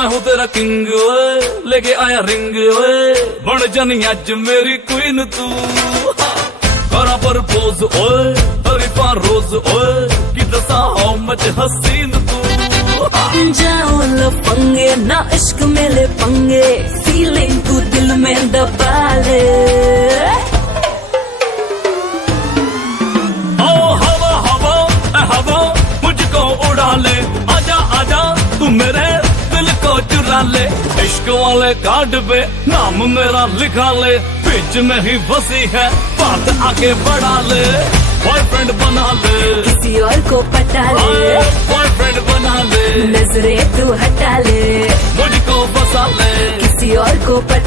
मैं हूँ तेरा किंग ओए, लेके आया रिंग ओए, बन जानी अज मेरी क्वीन तू। करा पर पोज ओए, तरीफा रोज ओए, कि दसा हाउ मच हसीन तू। जाओ लफंगे ना इश्क मेले पंगे, फीलिंग तू दिल में दबा ले। ओ हवा हवा ए हवा मुझको उड़ा ले, आजा आजा तू मेरे दिल को चुरा ले। इश्क वाले कार्ड पे नाम मेरा लिखा ले, बीच में ही फंसी है बात आगे बढ़ा ले। बॉयफ्रेंड बना ले, किसी और को पटा ले, बॉयफ्रेंड बना ले, नजरे तू हटा ले, मुझको फंसा ले। किसी और को पटा